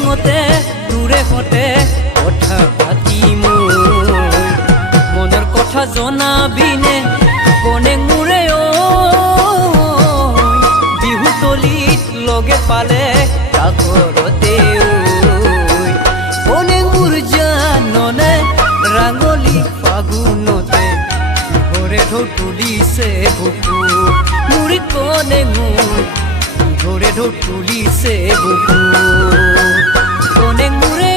গাঙতে দূৰে হতে কথা পাতিম মনৰ কথা জনাবিনে কোনে মোৰে বিহুতলিত লগে পালে কাষৰতে কোনে মোৰ জাননে ৰাঙলী ফাগুনতে ঘৰে ঢৌ তুলিছে বুকু মোৰ কোনে মোৰ ঘৰে ঢৌ তুলিছে বুকু কোনে মোৰে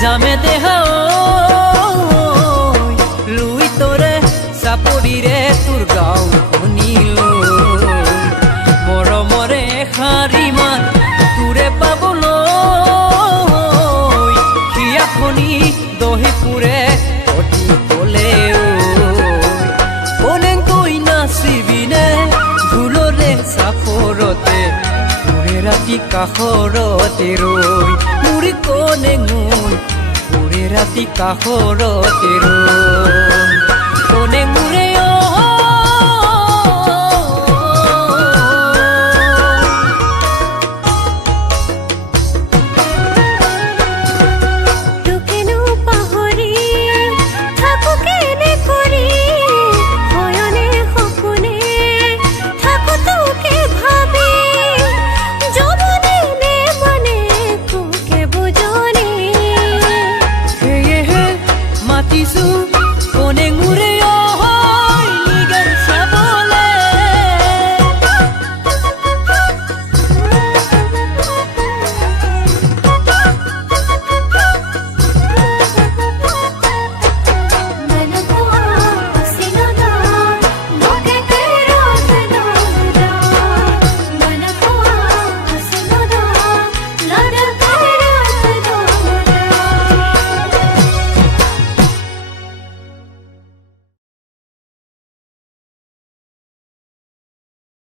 জামে দেহা লুই তোৰে চাপৰিৰে তোৰ গাঁও শুনিল মৰমৰে শাৰীমান তোৰে পাবলৈ হিয়াখনি দহি পুৰে অতি কলে কোনে কৈ নাচিবিনে ঢোলৰে চাপৰতে মোৰে ৰাতি কাষৰতে ৰৈ মোৰ কোনে ৰাতি কাষৰতে ৰৈ কোনে মোৰে